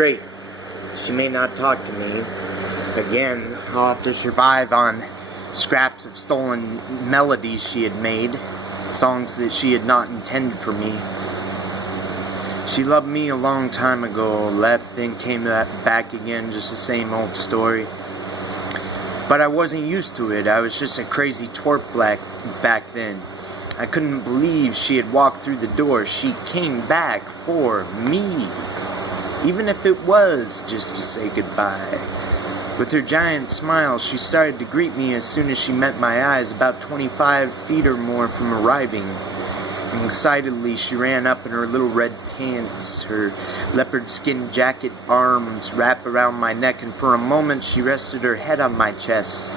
Great. She may not talk to me. Again, I'll have to survive on scraps of stolen melodies she had made, songs that she had not intended for me. She loved me a long time ago, left, then came back again, just the same old story. But I wasn't used to it. I was just a crazy twerp back then. I couldn't believe she had walked through the door. She came back for me, even if it was just to say goodbye. With her giant smile, she started to greet me as soon as she met my eyes, about 25 feet or more from arriving. Excitedly, she ran up in her little red pants, her leopard skin jacket arms wrapped around my neck, and for a moment she rested her head on my chest,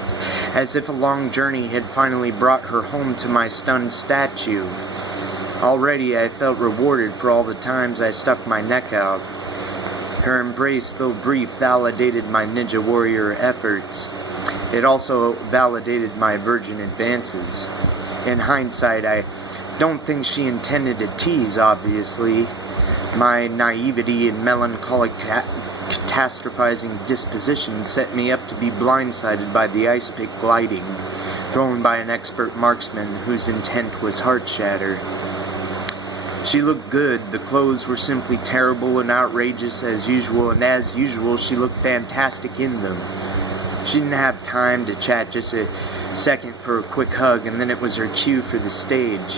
as if a long journey had finally brought her home to my stunned statue. Already I felt rewarded for all the times I stuck my neck out. Her embrace, though brief, validated my ninja warrior efforts. It also validated my virgin advances. In hindsight, I don't think she intended to tease, obviously. My naivety and melancholic catastrophizing disposition set me up to be blindsided by the ice pick gliding, thrown by an expert marksman whose intent was heart shatter. She looked good. The clothes were simply terrible and outrageous as usual, and as usual, she looked fantastic in them. She didn't have time to chat, just a second for a quick hug, and then it was her cue for the stage.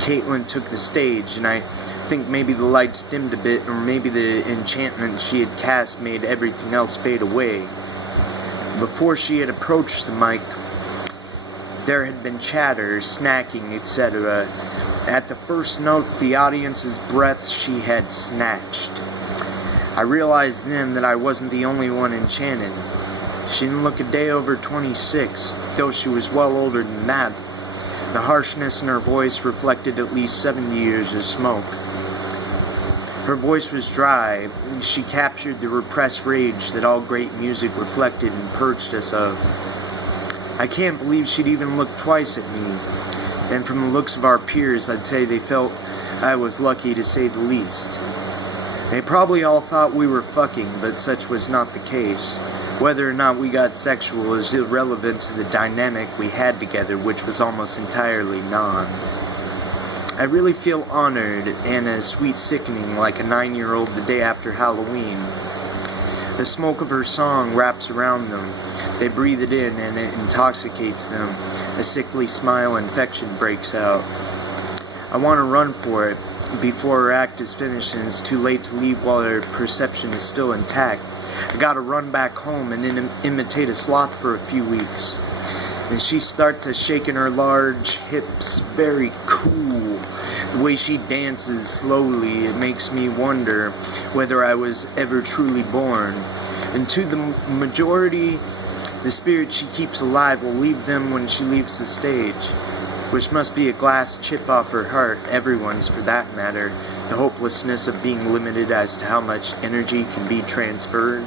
Caitlin took the stage, and I think maybe the lights dimmed a bit, or maybe the enchantment she had cast made everything else fade away. Before she had approached the mic, there had been chatter, snacking, etc. At the first note, the audience's breath she had snatched. I realized then that I wasn't the only one enchanted. She didn't look a day over 26, though she was well older than that. The harshness in her voice reflected at least 70 years of smoke. Her voice was dry. She captured the repressed rage that all great music reflected and purged us of. I can't believe she'd even looked twice at me, and from the looks of our peers, I'd say they felt I was lucky, to say the least. They probably all thought we were fucking, but such was not the case. Whether or not we got sexual is irrelevant to the dynamic we had together, which was almost entirely non. I really feel honored and a sweet sickening, like a 9-year-old the day after Halloween. The smoke of her song wraps around them. They breathe it in and it intoxicates them. A sickly smile infection breaks out. I want to run for it before her act is finished, and it's too late to leave while her perception is still intact. I gotta run back home and imitate a sloth for a few weeks. And she starts to shake in her large hips, very cool. The way she dances slowly, it makes me wonder whether I was ever truly born. And to the majority, the spirit she keeps alive will leave them when she leaves the stage, which must be a glass chip off her heart, everyone's for that matter, the hopelessness of being limited as to how much energy can be transferred.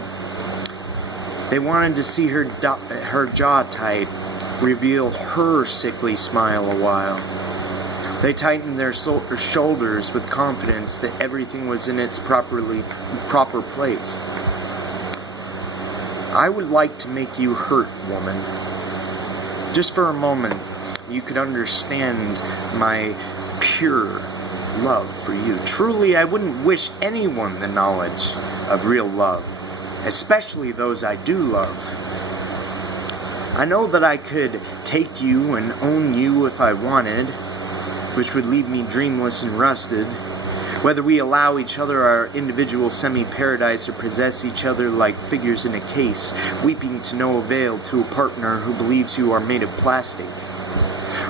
They wanted to see her jaw tight, reveal her sickly smile a while. They tightened their shoulders with confidence that everything was in its proper place. I would like to make you hurt, woman. Just for a moment, you could understand my pure love for you. Truly, I wouldn't wish anyone the knowledge of real love, especially those I do love. I know that I could take you and own you if I wanted, which would leave me dreamless and rusted. Whether we allow each other our individual semi-paradise or possess each other like figures in a case, weeping to no avail to a partner who believes you are made of plastic.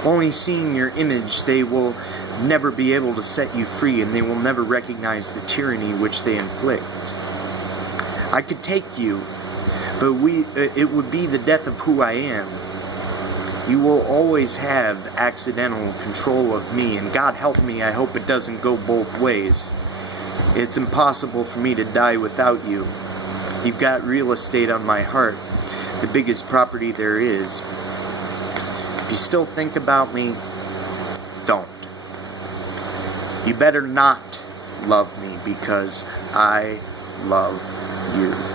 Only seeing your image, they will never be able to set you free, and they will never recognize the tyranny which they inflict. I could take you, but it would be the death of who I am. You will always have accidental control of me, and God help me, I hope it doesn't go both ways. It's impossible for me to die without you. You've got real estate on my heart, the biggest property there is. If you still think about me, don't. You better not love me, because I love you.